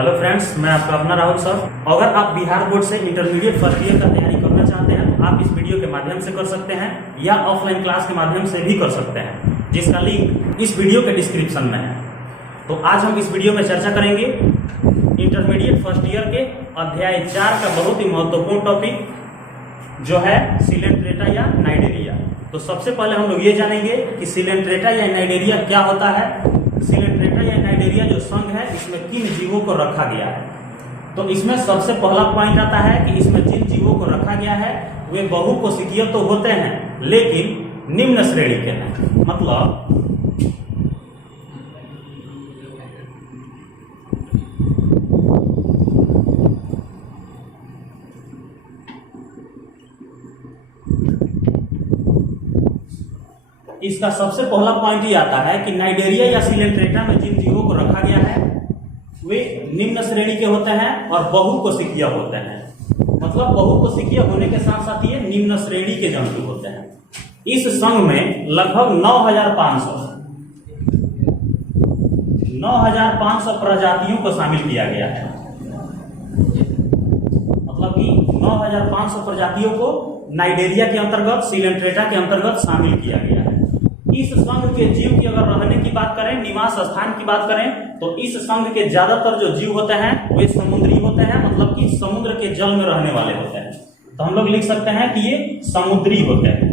Hello friends, मैं आपका अपना राहुल सर। अगर आप बिहार बोर्ड से इंटरमीडिएट फर्स्ट ईयर का तैयारी करना चाहते हैं तो आप इस वीडियो के माध्यम से कर सकते हैं या ऑफलाइन क्लास के माध्यम से भी कर सकते हैं, जिसका लिंक इस वीडियो के डिस्क्रिप्शन में है। तो आज हम इस वीडियो में चर्चा करेंगे इंटरमीडिएट फर्स्ट ईयर के अध्याय 4 का बहुत ही महत्वपूर्ण टॉपिक जो है सिलेंट्रेटा या नाइडेरिया। तो सबसे पहले हम लोग ये जानेंगे कि सिलेंट्रेटा या नाइडेरिया क्या होता है। सिलेंट्रेटा या नाइडेरिया जो संघ है, इसमें किन जीवों को रखा गया है। तो इसमें सबसे पहला पॉइंट आता है कि इसमें जिन जीवों को रखा गया है वे बहुकोशिकीय तो होते हैं लेकिन निम्न श्रेणी के हैं। मतलब इसका सबसे पहला पॉइंट ये आता है कि नाइडेरिया या सिलेंट्रेटा में जिन जीवों को रखा गया है वे निम्न श्रेणी के होते हैं और बहुकोशिकीय होते हैं। मतलब बहुकोशिकीय होने के साथ साथ ये निम्न श्रेणी के जंतु होते हैं। इस संघ में लगभग 9,500 प्रजातियों को शामिल किया गया है। मतलब कि 9,500 प्रजातियों को नाइडेरिया के अंतर्गत, सिलेंट्रेटा के अंतर्गत शामिल किया गया है। इस संघ के जीव की अगर रहने की बात करें, निवास स्थान की बात करें, तो इस संघ के ज्यादातर जो जीव होते हैं वे समुद्री होते हैं। मतलब कि समुद्र के जल में रहने वाले होते हैं। तो हम लोग लिख सकते हैं कि ये समुद्री होते हैं।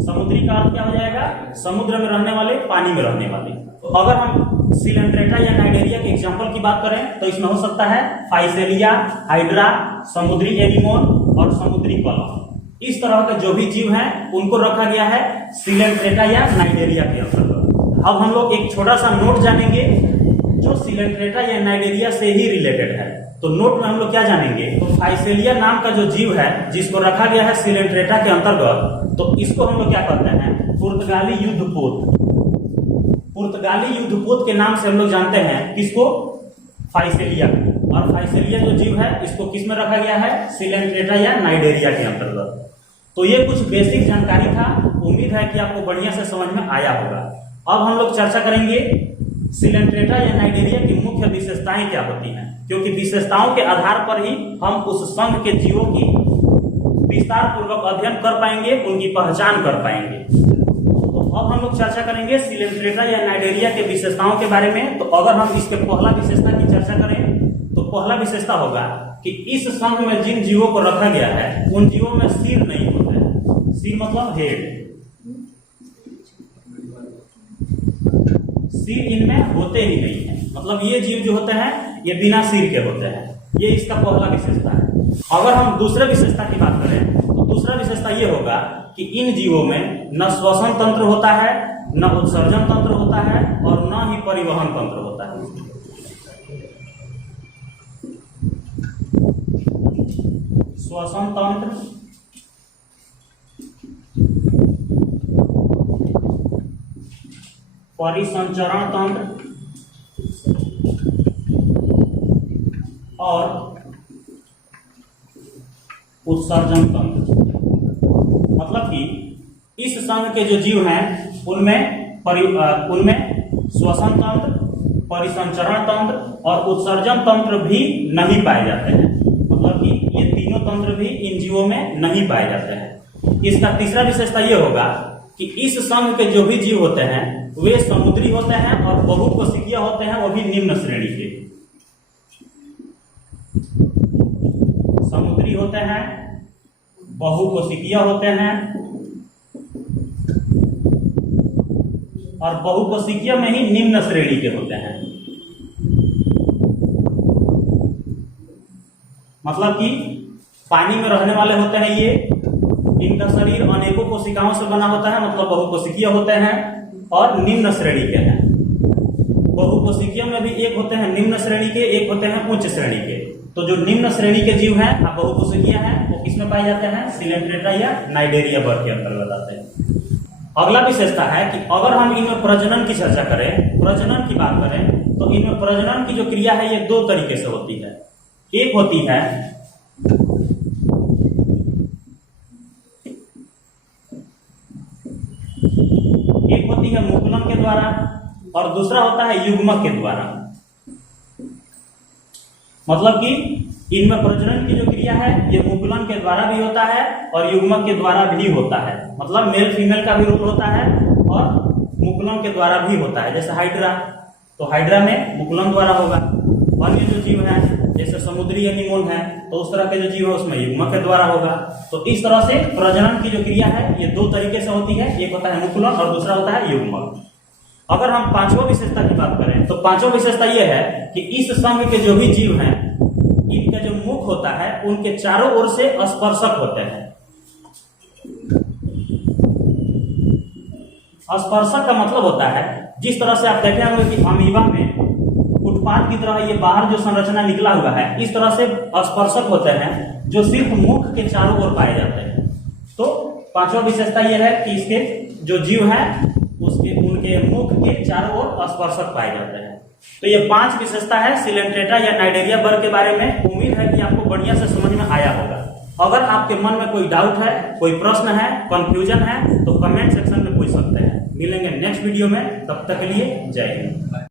समुद्री का अर्थ क्या हो जाएगा? समुद्र में रहने वाले, पानी में रहने वाले। तो अगर हम सिलेंट्रेटा या नाइडेरिया के एग्जाम्पल की बात करें तो इसमें हो सकता है फाइसेलिया, हाइड्रा, समुद्री एनीमोन और समुद्री कलम। इस तरह के जो भी जीव हैं उनको रखा गया है सिलेंट्रेटा या नाइडेरिया के अंतर्गत। अब हम लोग एक छोटा सा नोट जानेंगे जो सिलेंट्रेटा या नाइडेरिया से ही रिलेटेड है। तो नोट में हम लोग क्या जानेंगे? तो फाइसेलिया नाम का जो जीव है जिसको रखा गया है सिलेंट्रेटा के अंतर्गत, तो इसको हम लोग क्या कहते हैं? पुर्तगाली युद्धपोत। पुर्तगाली युद्धपोत के नाम से हम लोग जानते हैं किसको? फाइसेलिया को। और फाइसेलिया जो जीव है इसको किस में रखा गया है? सिलेंट्रेटा या नाइडेरिया के अंतर्गत। तो ये कुछ बेसिक जानकारी था। उम्मीद है कि आपको बढ़िया से समझ में आया होगा। अब हम लोग चर्चा करेंगे सिलेंट्रेटा या नाइडेरिया की मुख्य विशेषताएं क्या होती हैं, क्योंकि विशेषताओं के आधार पर ही हम उस संघ के जीवों की विस्तार पूर्वक अध्ययन कर पाएंगे, उनकी पहचान कर पाएंगे। तो अब हम लोग चर्चा करेंगे सिलेंट्रेटा या नाइडेरिया के विशेषताओं के बारे में। तो अगर हम इसके पहला विशेषता की चर्चा करें तो पहला विशेषता होगा कि इस संघ में जिन जीवों को रखा गया है उन जीवों में सिर नहीं होते हैं। सिर मतलब हेड। सिर इनमें होते ही नहीं है। मतलब ये जीव जो होते हैं ये बिना सिर के होते हैं। ये इसका पहला विशेषता है। अगर हम दूसरे विशेषता की बात करें तो दूसरा विशेषता ये होगा कि इन जीवों में न श्वसन तंत्र होता है, न उत्सर्जन तंत्र होता है और न ही परिवहन तंत्र होता है। श्वसन तंत्र, परिसंचरण तंत्र और उत्सर्जन तंत्र। मतलब कि इस संघ के जो जीव हैं उनमें श्वसन तंत्र, परिसंचरण तंत्र और उत्सर्जन तंत्र भी नहीं पाए जाते हैं। मतलब कि ये तीनों तंत्र भी इन जीवों में नहीं पाए जाते हैं। इसका तीसरा विशेषता ये होगा कि इस संघ के जो भी जीव होते हैं वे समुद्री होते हैं और बहुकोशिकीय होते हैं, वो भी निम्न श्रेणी के। समुद्री होते हैं, बहुकोशिकीय होते हैं और बहुकोशिकीय में ही निम्न श्रेणी के होते हैं। मतलब कि पानी में रहने वाले होते हैं ये। इनका शरीर अनेकों कोशिकाओं से बना होता है, मतलब बहुकोशिकीय होते हैं और निम्न श्रेणी के हैं। बहुकोशिकीय में भी एक होते हैं निम्न श्रेणी के, एक होते हैं उच्च श्रेणी के। तो जो निम्न श्रेणी के जीव हैं, बहुकोशिकीय हैं, वो किसमें पाए जाते हैं? सिलेंट्रेटा या नाइडेरिया वर्ग के अंतर्गत आते हैं। अगला विशेषता है कि अगर हम इनमें प्रजनन की चर्चा करें, प्रजनन की बात करें, तो इनमें प्रजनन की जो क्रिया है ये दो तरीके से होती है। एक होती है मुकुलन के द्वारा और दूसरा होता है युग्मक के द्वारा। मतलब कि इनमें प्रजनन की जो क्रिया है ये मुकुलन के द्वारा भी होता है और युग्मक के द्वारा भी होता है। मतलब मेल फीमेल का भी रोल होता है और मुकुलन के द्वारा भी होता है। जैसे हाइड्रा, तो हाइड्रा में मुकुलन द्वारा होगा। वन्य जो जीव है जैसे समुद्री एनिमोन है तो उस तरह के जो जीव है उसमें युग्मक के द्वारा होगा। तो इस तरह से प्रजनन की जो क्रिया है ये दो तरीके से होती है, एक होता है मुकुलन और दूसरा होता है युग्मक। अगर हम पांचवा विशेषता की बात करें तो पांचवा विशेषता यह है कि इस संघ के जो भी जीव हैं इनका जो मुख होता है उनके चारों ओर से स्पर्शक होते हैं। स्पर्शक का मतलब होता है जिस तरह से आप देखे होंगे कि अमीबा में उत्पाद की तरह ये बाहर जो संरचना निकला हुआ है इस तरह से स्पर्शक होते हैं जो सिर्फ मुख के चारों ओर पाए जाते हैं। तो पांचवा विशेषता यह है कि इसके जो जीव हैं उसके उनके मुख के चारों ओर स्पर्शक पाए जाते हैं। तो ये 5 विशेषता है सिलेंट्रेटा या नाइडेरिया वर्ग के बारे में। उम्मीद है कि आपको बढ़िया से समझ में आया होगा। अगर आपके मन में कोई डाउट है, कोई प्रश्न है, कंफ्यूजन है तो कमेंट सेक्शन में पूछ सकते हैं। मिलेंगे नेक्स्ट वीडियो में, तब तक के लिए जय हिंद।